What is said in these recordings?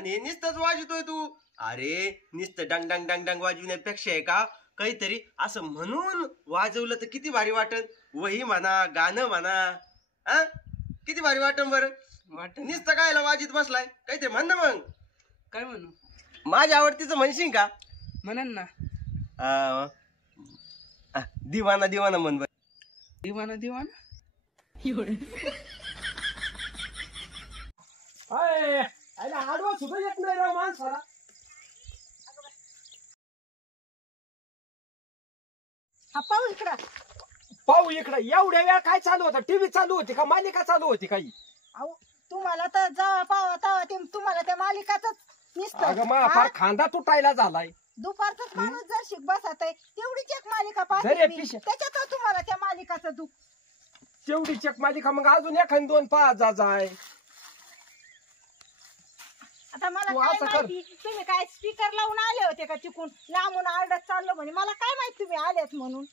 आणि हे नुसतंच वाजवतोय तू. अरे नुसतं डंग डंग डंग डंग वाजवण्यापेक्षा आहे का काहीतरी असं म्हणून वाजवलं तर किती भारी वाटन. वही म्हणा, गाणं म्हणा, हा किती भारी वाटन बरं. नुसतं कायला वाजित बसलाय, काहीतरी म्हण ना. मग काय म्हणू? माझ्या आवडतीचं म्हणशील का? म्हणन ना. दिवाना दिवाना म्हण बर. दिवाना दिवाना आडवा सुद्धा येत नाही राव माणसाला. पाहू इकडं. एवढ्या वेळ काय चालू होतं? टीव्ही चालू होती का मालिका चालू होती काही? तुम्हाला तर जावा पावा तावा ते तुम्हाला त्या मालिकाच अगं मा फार खांदा तुटायला झालाय. दुपारचाच माणूस जर शिक बसत आहे तेवढीच एक मालिका पाहते त्याच्यात तुम्हाला त्या मालिकाचं दुःख. तेवढीच एक मालिका मग अजून एखादी 2 पाच जाय. आता मला काय माहिती तुम्ही काय स्पीकर लावून आले होते का तिकून लांबून आरडत चाललो म्हणे. मला काय माहिती तुम्ही आलेत म्हणून.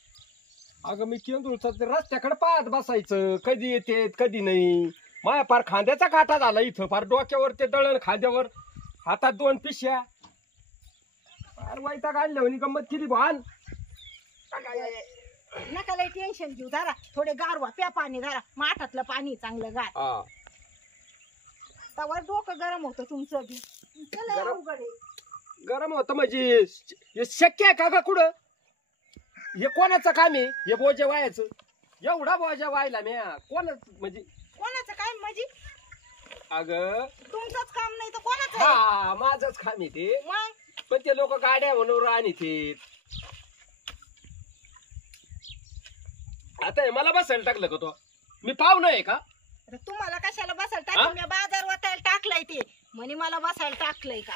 अगं मी केंद्र रस्त्याकडे पाहत बसायचं, कधी येते कधी नाही. माया फार खांद्याचा काटा झाला इथं. फार डोक्यावर ते दळण, खांद्यावर हातात 2 पिशव्या. फार वैताग आणल्या म्हणे गंमत केली भान. नका लय टेन्शन घेऊ. धरा थोडे गारवा प्या पाणी. धरा माठातलं पाणी चांगलं गार. तवर डोकं गरम होतं तुमचं बी. गरम होतं म्हणजे हे शक्य आहे का ग कुठं? हे कोणाचं काम आहे हे बोजे वायाचं? एवढा बोजा वायला म्या कोणाच म्हणजे? कोणाचं काय म्हणजे? अगं तुमचंच काम नाही तर कोणाचं? हा माझंच काम आहे ते. मग पण ते लोक गाड्या म्हणून आणि ते आता मला बसायला टाकलं का तो? मी पाहुणा आहे का? तुम्हाला कशाला बसायला टाकलं? मी बाजार वाटायला टाकलाय ते म्हणे मला बसायला टाकलंय का?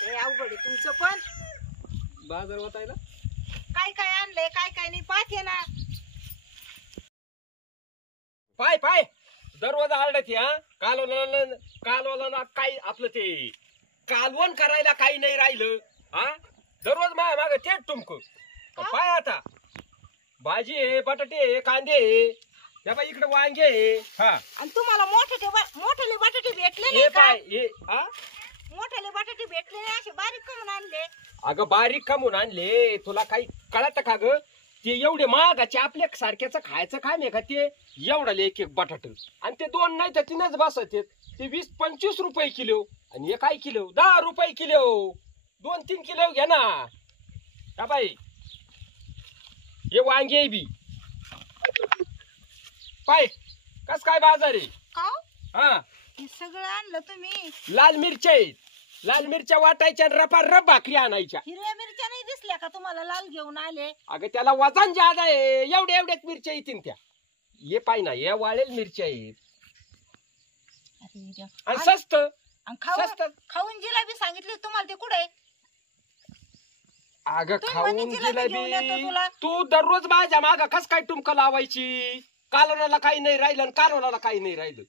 हे अवघड आहे तुमचं. पण बाजार वाटायला काय काय आणलंय काय काय नाही पाहते ना. पाय पाय दररोज आरडत या कालवला ना काही आपलं ते कालवण करायला काही नाही राहिलं. हा दररोज माग तेच तुमक. पाय आता भाजी आहे, बटाटे आहे, कांदे आहे, या बाई इकडे वांगे आहे. हा आणि तुम्हाला मोठे बटाटे भेटले नाही का? मोठे बटाटे भेटले नाही असे बारीक करून आणले. अगं बारीक कमून आणले. तुला काही कळत का ग? ते एवढे महागाचे आपल्या सारख्याचं खायचं काय नाही का? ते एवढा एक एक बटाट आणि ते 2 नाही तर 3च बसत. ते 20-25 रुपये किलो आणि हे काय किलो 10 रुपये किलो. 2-3 किलो घ्या ना. का बाई हे वांगे बी पाय कस काय बाजार आहे. हा हे सगळं आणलं तुम्ही. लाल मिरच्या आहेत. लाल मिरच्या वाटायच्या आणि रपारप भाकरी आणायच्या. हिरव्या मिरच्या नाही दिसल्या का तुम्हाला? लाल घेऊन आले. अगं त्याला वजन जादा आहे. एवढ्याच मिरच्या येतील त्या. ये पाय ना या वाळेल मिरच्या आहेत आणि स्वस्त. खाऊन जिलेबी सांगितली तुम्हाला ते कुठे? अगं खाऊन जिलेबी तू दररोज माझ्या माग कस काय टुमका लावायची? कालवणाला काही नाही राहिलं आणि कालवणाला काही नाही राहिलं.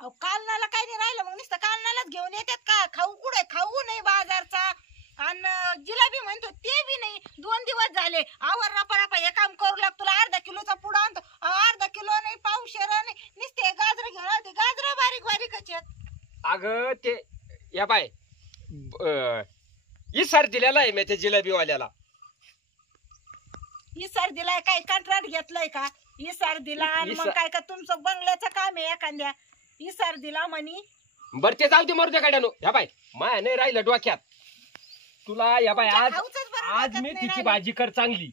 कालनाला काही नाही राहिलं मग नुसतं कालनालाच घेऊन येतात का? खाऊ कुठे? खाऊ नाही बाजारचा. आणि जिलेबी म्हणतो ते बी नाही. 2 दिवस झाले आवर रपा हे काम करू लाग. तुला अर्धा किलोचा पुडा आणतो. अर्धा किलो नाही पावशेर नाही नुसते गाजर घेऊन आले. गाजर बारीक बारीकच आहेत. अगं ते या बाय इसार दिलेला आहे मी त्या जिलेबीवाल्याला. इसार दिलाय काय? कंत्राट घेतलाय का? इसार दिला मग काय का तुमचं बंगल्याचं काम आहे एखाद्या? इसार दिला म्हणी. बर ते जाऊ दे मरू दे गाड्यानो. ह्या बाय माया नाही राहिलं डोक्यात. तुला या बाय आज मेथीची भाजी कर चांगली.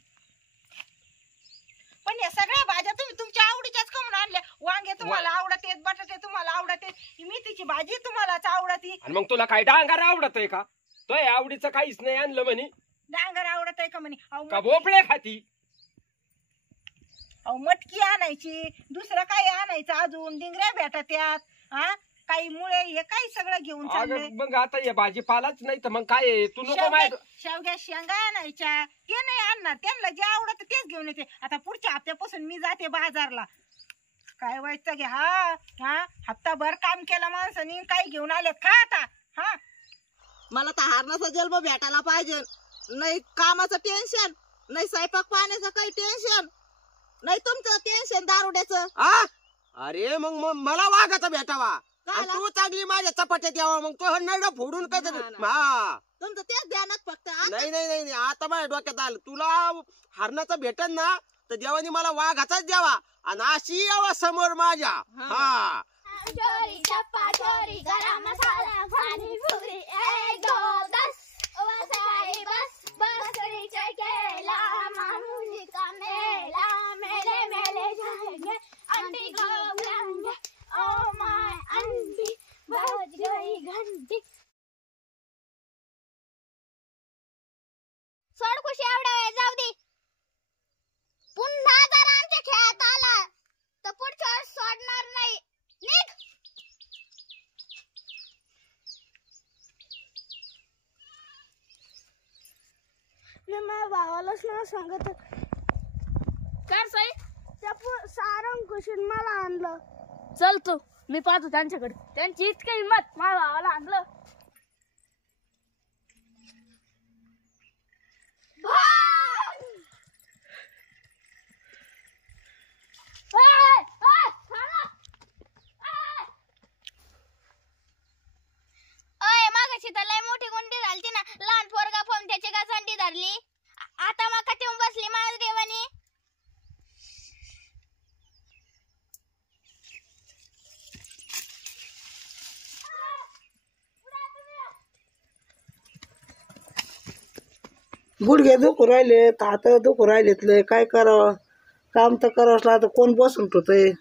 पण या सगळ्या भाज्या तुम्ही तुमच्या आवडीच्याच करून आणल्या. वांगे तुम्हाला आवडत आहेत, बटाटे तुम्हाला आवडत आहेत, मेथीची भाजी तुम्हालाच आवडती. आणि मग तुला काय डांगर आवडत आहे का? तो आवडीचं काहीच नाही आणलं म्हणे. डांगर आवडत आहे का म्हणे? का भोपळे खाती? अहो मटकी आणायची. दुसरं काय आणायचं अजून? डिंगऱ्या भेटत यात. हा काही मुळे हे काही सगळं घेऊन चाललंय. मग आता हे भाजीपालाच नाही तर मग काय? तू नको माहित. शेवग्या शेंगा आणायच्या. ते नाही आणणार. त्यांना जे आवडत तेच घेऊन येते. आता पुढच्या हप्त्यापासून मी जाते बाजारला. काय व्हायचं घे. हा हप्ताभर काम केलं माणसानी काही घेऊन आलेत का आता? हा मला तर हारणाचा जन्म भेटायला पाहिजे. नाही कामाचं टेन्शन, नाही स्वयंपाक पाण्याचं काही टेन्शन, नाही तुमचं टेन्शन दारुड्याचं. अरे मग मला वाघाचा भेटावा. काय आणि तू चांगली माझ्या चपात्यात यावा मग तो नरड फोडून काय ना, ना. हा तुमचं तेच ध्यानात फक्त नाही नाही नाही नाही, आता माझ्या डोक्यात आलं तुला हरणाचा भेटन ना तर देवानी मला वाघाचाच द्यावा आणि अशी यावा समोर माझ्या हा चोरी चप्पा चोरी गरम मसाला पानी पूरी एक दो दस वसाई बस बकरी चकेला मामूली का मेला मेले मेले जाएंगे आंटी घबराएंगे ओ माय आंटी बज गई घंटी सोड खुशी एवढा वेळ जाऊ दे पुन्हा जर आमच्या खेळात आला तर पुढच्या वेळेस सोडणार नाही निघ मी माझ्या भावालाच ना सांगत काय साई त्या सारंग कुशीन मला आणलं चल तू मी पाहतो त्यांच्याकडे त्यांची इतकी हिंमत माझ्या भावाला आणलं मागाशी तर लय मोठी गुंडी झालती ना लहान पोरगा फोन त्याची गाजंडी धरली आता मग का येऊन बसली माझ्या देवानी गुडघे दुखू राहिले हात दुखू राहिलेत लय काय करावं काम तर करावंच लागतं कोण बसून ठेवतंय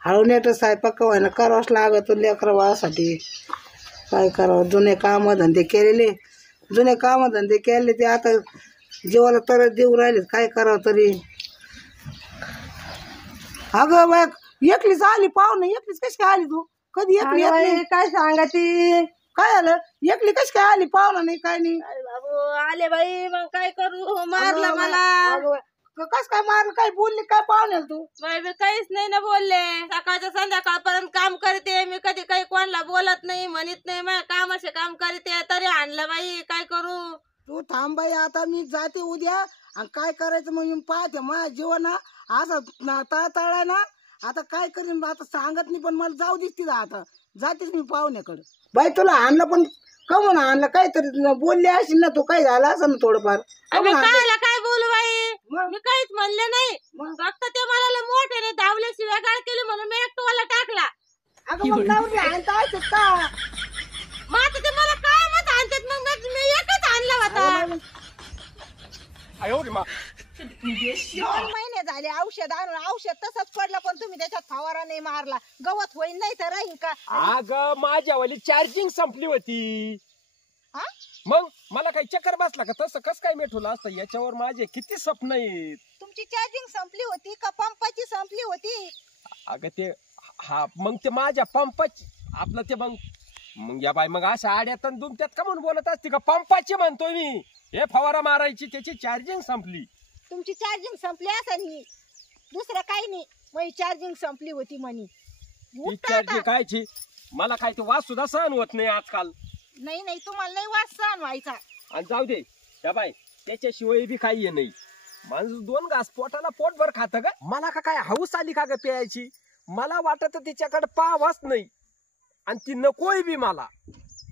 हळवण्याचं स्वयंपाक का व्हायना करावंच लागत लेकरं बाळासाठी काय करावं जुने कामधंदे केले ते आता जीवाला तर देऊ राहिलेत काय करावं तरी अगं बाय एकलीच आली पाहुणे एकलीच कशी काय आली तू कधी एकली येत नाही काय सांगा ती काय आलं एकली कशी काय आली पाहुणा नाही काय नाही बाबू आले बाई मग काय करू मारलं मला कस काय मारलं काय बोलली काय पाहुण्याला तू बाई मी काहीच नाही ना बोलले सकाळच्या संध्याकाळपर्यंत काम करते मी कधी काही कोणाला बोलत नाही म्हणत नाही माझ्या कामाचे काम करते तरी आणलं बाई काय करू तू थांब बाई आता मी जाते उद्या आणि काय करायचं मग मी पाहते माझ्या जीवन असं तळतळा ना आता काय करीन आता सांगत नाही पण मला जाऊ दिस तिला आता जातेच मी पाहुण्याकडे बाई तुला आणलं पण कमून आणलं काहीतरी बोलले असेल ना तू काय झालं असं ना थोडंफार काय बोलू बाई मी काहीच म्हणले नाही फक्त ते मला मोठे धावल्याशिवाय काय केली म्हणून मी एक टोला टाकला अगं मग नवरी आणता येतात का मग आता ते मला काय मत आणतात मग मी एकच आणला होता दोन महिने झाले औषध आणून औषध तसंच पडलं पण तुम्ही त्याच्यात फवारा नाही मारला गवत होईल नाही तर राहील का अग माझ्यावाली चार्जिंग संपली होती हा? मग मला काही चक्कर बसला का तसं कस काय मिठवलं असतं याच्यावर माझे किती स्वप्न आहेत तुमची चार्जिंग संपली होती का पंपाची संपली होती अगं ते हा मग ते माझ्या पंपाची आपलं ते मग या बाई मग अशा आड्यात दुमत्यात का म्हणून बोलत असते का पंपाची म्हणतोय मी हे फवारा मारायची त्याची चार्जिंग संपली तुमची चार्जिंग संपली असं नाही दुसरं काही नाही माझी चार्जिंग संपली होती म्हणी ती चार्जिंग कायची मला काय ते वास सुद्धा सहन होत नाही आजकाल नाही नाही तुम्हाला नाही वास सहन व्हायचा आणि जाऊ दे या बाई त्याच्याशिवाय बी काही नाही माणूस 2 घास पोटाला पोटभर खात ग मला का काय हाऊस आली का ग प्यायची मला वाटत तिच्याकडे पाहावाच नाही आणि ती नकोय बी मला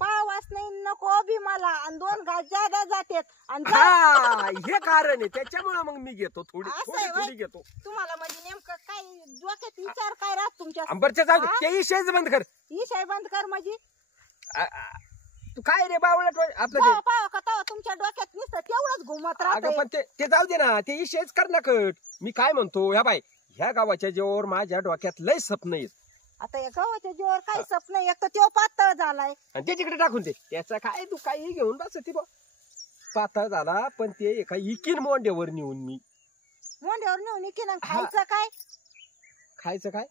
पावास नाही नको बी मला आणि 2 घास ज्यादा जातेत आणि हा हे कारण आहे त्याच्यामुळे मग मी घेतो थोडी असं थोडी आहे थोडी होय? घेतो तुम्हाला म्हणजे नेमकं काय डोक्यात विचार काय राहत तुमच्या अंबरच्या जाऊ दे हा? तेही शेज बंद कर विषय बंद कर म्हणजे तू काय रे बावळट आपलं पाव पाव का तवा तुमच्या डोक्यात नुसतं तेवढंच घुमत अगं राहत पण ते जाऊ दे ना ते शेज कर ना कट मी काय म्हणतो ह्या बाई ह्या गावाच्या जेव्हा माझ्या डोक्यात लय स्वप्न आहेत आता या गावाच्या जीवावर काय स्वप्न एक तर तो पातळ झालाय आणि ते तिकडे टाकून दे त्याचा काय तू काही घेऊन बस ती पातळ झाला पण ते एका इकीन मोंड्यावर नेऊन मी मोंड्यावर नेऊन इकीन खायचं काय खायचं काय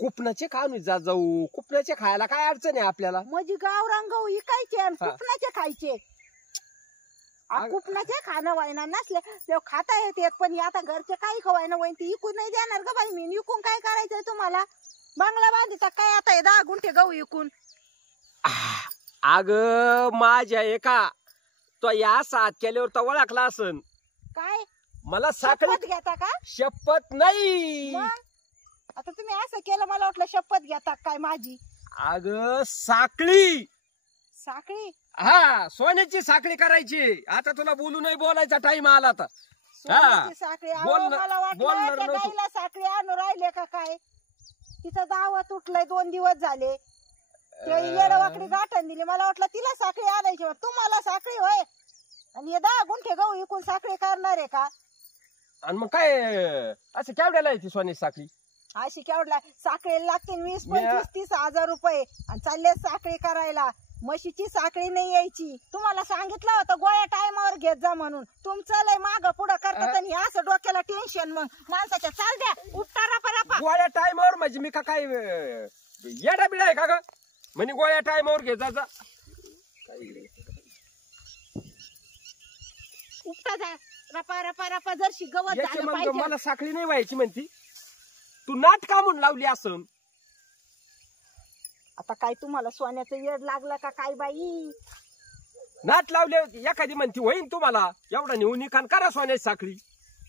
कुपनाचे खा जा जाऊ कुपनाचे खायला काय अडचण आहे आपल्याला म्हणजे गावरान गहू इकायचे आणि हा. कुपनाचे खायचे कुपनाचे खाणं व्हायना नसले ते खाता येते पण आता घरचे काही खवायना वय ती इकून नाही देणार का बाई मी इकून काय करायचंय तुम्हाला बंगला बांधिता काय आता हे 10 गुंठे गहू इकून अग माझ्या एका तो या साथ केल्यावर तो ओळखला असन काय मला साखळी शपथ घेता का शपथ नाही मग आता तुम्ही असं केलं मला वाटलं शपथ घेता काय माझी अग साखळी. साखळी हा सोन्याची साखळी करायची. आता तुला बोलू नाही बोलायचा टाइम आला आता. सोन्याची साखळी अहो, बोलणं- मला वाटलं बोलणार त्या नव्हतं. गाईला साखळी आणून राहिले का काय. तिचं दावत तुटलंय 2 दिवस झाले. ते येडवाकडी गाठण दिली. मला वाटलं तिला साखळी आणायची. तुम्हाला साखळी होय आणि हे 10 गुंठे गहू विकून साखळी करणार आहे का. आणि मग काय असं केवढ्याला आहे ती सोन्याची साखळी? अशी केवढला साखळी लागतील 20, म्या- 25, 30 हजार रुपये आणि चालले साखळी करायला. म्हशीची साखळी नाही यायची. तुम्हाला सांगितलं होतं गोळ्या टायमावर घेत जा म्हणून. तुमचं लय माग पुढं करतात आणि असं डोक्याला टेन्शन. मग माणसाच्या चाल द्या उपटा रपा रपा. गोळ्या टायमावर म्हणजे मी का काय येडा बिडा आहे का ग? म्हणे गोळ्या टायमावर घे जा. उपटा जा रपा रपा रपा. जरशी गवत याची झालं मग पाहिजे. मला साखळी नाही व्हायची म्हणती. तू नाट का म्हणून लावली असं? आता काय तुम्हाला सोन्याचं येड लागलं का काय बाई. नाट लावले एखादी म्हणती होईन तुम्हाला एवढा नेऊन कान करा सोन्याची साखळी.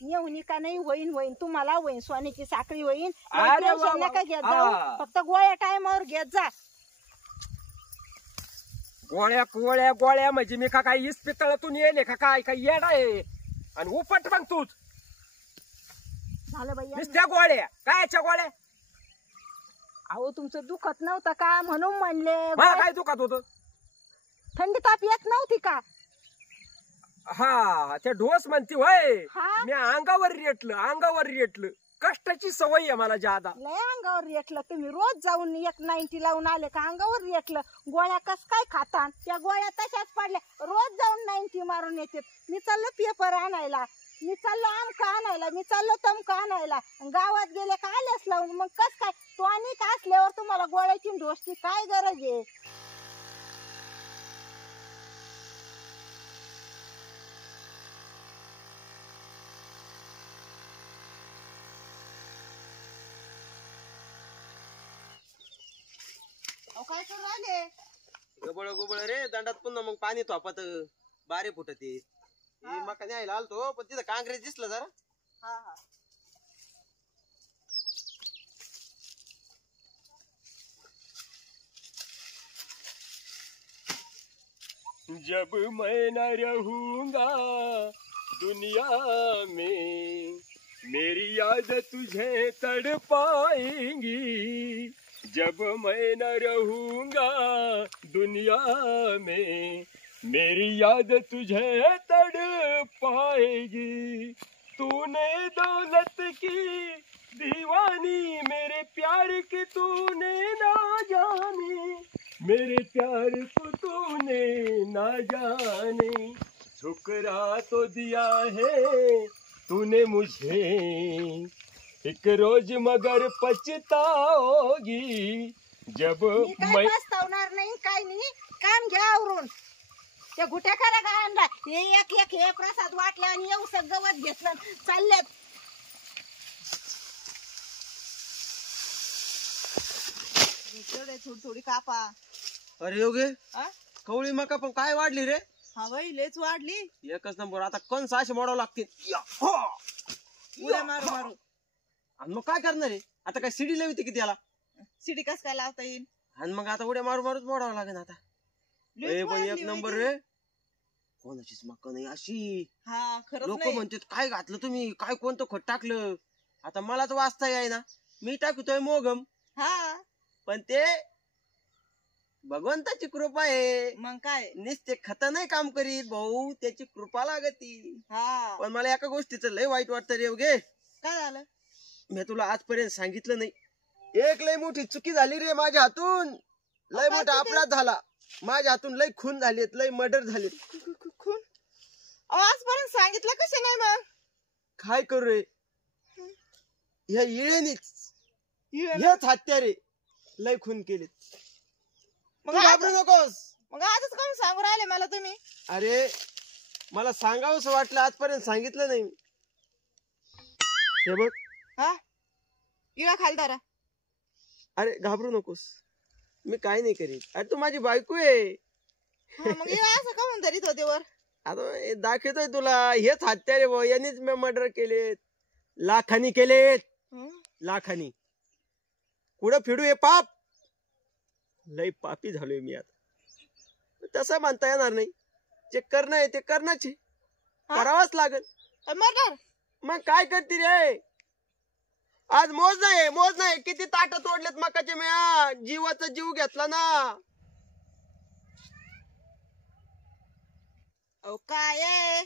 येऊन का नाही होईन तुम्हाला होईन सोन्याची साखळी होईन. अरे वा वा. नका घेत हा. जाऊ. फक्त गोळ्या टायमावर घेत जा. गोळ्या गोळ्या गोळ्या म्हणजे मी का काय इस्पितळातून येले का काय काय येडा आहे? आणि उपट मग तूच झालं बाई. नुसत्या गोळ्या कायच्या गोळ्या? अहो तुमचं दुखत नव्हतं का म्हणून म्हणले. मला काय दुखत होत? थंडी ताप येत नव्हती का. हा त्या ढोस म्हणती होय. हा. मी अंगावर रेटलं कष्टाची सवय आहे मला ज्यादा. लय अंगावर रेटलं. तुम्ही रोज जाऊन 190 लावून आले का अंगावर रेटलं. गोळ्या कस काय खाता. त्या गोळ्या तशाच पडल्या. रोज जाऊन 90 मारून येते. मी चाललो पेपर आणायला. मी चाललो आमका आणायला. मी चाललो तमका आणायला. गावात गेले का आलेच लावून. मग कस काय तो आणि का असल्यावर तुम्हाला गोळ्याची ढोसची काय गरज आहे. काय करून आले. गबळ रे दंडात पुन्हा मग पाणी थोपात बारे फुटत मका न्यायला आलतो पण तिथं काँग्रेस दिसलं जरा. हा हा. जब मैं न रहूंगा दुनिया में मेरी याद तुझे तड़पाएंगी. जब मैं न रहूंगा दुनिया में मेरी याद तुझे तड़पाएगी. तूने दौलत की दीवानी मेरे प्यार की तूने ना जानी. मेरे प्यार को तूने ना जाने. ठुकरा तो दिया है तूने मुझे एक रोज मगर पछताओगी. जब मी काय मैं पस्तावणार नाही काय नाही. काम घ्या आवरून. त्या गुट्या करा गायनला हे एक एक हे प्रसाद वाटले आणि येऊ गवत घेतलं चालल्यात. थोडी थोडी कापा. अरे योगे हा? कवळी मका पण काय वाढली रे. हा बाई लेच वाढली. एकच नंबर. आता कंस असे मोडावं लागतील. उड्या मारू मारू. आणि मग काय करणार आहे आता. काय सिडी लावते की त्याला. सिडी कस काय लावता येईल. आणि मग आता उड्या मारू मारूच मोडावं लागेल आता. ए पण एक नंबर रे. कोणाचीच मका नाही अशी. हा खरंच लोक नाही. म्हणतात काय घातलं तुम्ही काय कोणतं खत टाकलं. आता मलाच वाचता याय ना. मी टाकतोय मोगम. हा पण ते भगवंताची कृपा आहे. मग काय. नुसते खत नाही काम करीत भाऊ त्याची कृपा लागती. हा पण मला एका गोष्टीचं लय वाईट वाटतं रे योगे. काय झालं. मी तुला आजपर्यंत सांगितलं नाही. एक लय मोठी चुकी झाली रे माझ्या हातून. लय मोठा अपराध झाला माझ्या हातून. लय खून झालेत लय मर्डर झालेत. खून आजपर्यंत सांगितलं कसं नाही. मग काय करू रे. ह्या येळेनीच हेच हत्यारे लय खून केलेत. मग तू घाबरू नकोस. मग आजच कोण सांगू राहिले मला तुम्ही. अरे मला सांगावंस वाटलं आजपर्यंत सांगितलं नाही. हे बघ. हा इळा खालदारा. अरे घाबरू नकोस. मी काय नाही करीत. अरे तू माझी बायको आहे. मग इळा असं का म्हणून धरीत होते वर. आता हे दाखवतोय तुला. हेच हत्यारे भाऊ यांनीच मी मर्डर केलेत. लाखानी केलेत. लाखानी. कुठं फिडू हे पाप. लय पापी झालोय मी आता. तसं म्हणता येणार नाही. जे करणं आहे ते करणंच आहे. करावंच लागल. मर्डर मग काय करते रे? आज मोज नाही किती ताट तोडलेत मकाचे म्या. जीवाचा जीव घेतला ना. काय आहे?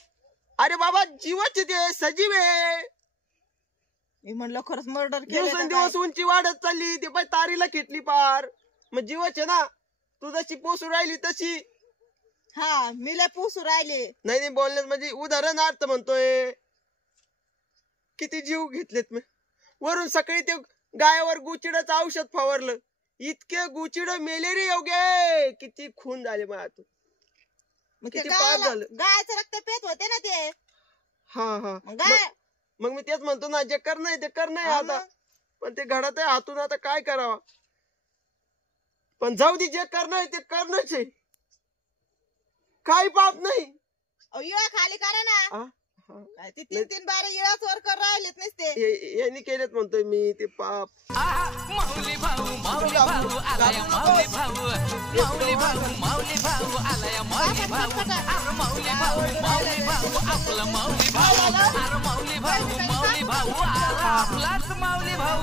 अरे बाबा जीवाचे ते सजीव आहे. मी म्हणलं खरंच मर्डर दिवसेंदिवस उंची वाढत चालली. ते पण तारीला खेटली पार. मग जीवाचे ना. तू जशी पोसू राहिली तशी. हा मी लय पुसू राहिले. नाही बोलण्यात म्हणजे उदाहरणार्थ म्हणतोय. किती जीव घेतलेत मी. वरून सकाळी ते गायावर गुचिडाचं औषध फवारलं. इतके गुचिड मेले रे योग्य. किती खून झाले मग आता. किती पाप झालं. गायचं रक्त पेत होते ना ते. हा गाय मग मी तेच म्हणतो ना. जे करणं आहे ते करणं आहे आता. पण ते घडत आहे हातून. आता काय करावा. पण जाऊ दे. जे करणं आहे ते करणंच आहे. काही पाप नाही. इळा खाली करा ना. काय ते 3-3 बारे इळाच वर कर राहिलेत नसते. यांनी केलेत म्हणतोय मी ते पाप. माऊली भाऊ आलाय. माऊली भाऊ आलाय. माऊली भाऊ आपला माऊली भाऊ. अरे माऊली भाऊ आपलाच माऊली भाऊ.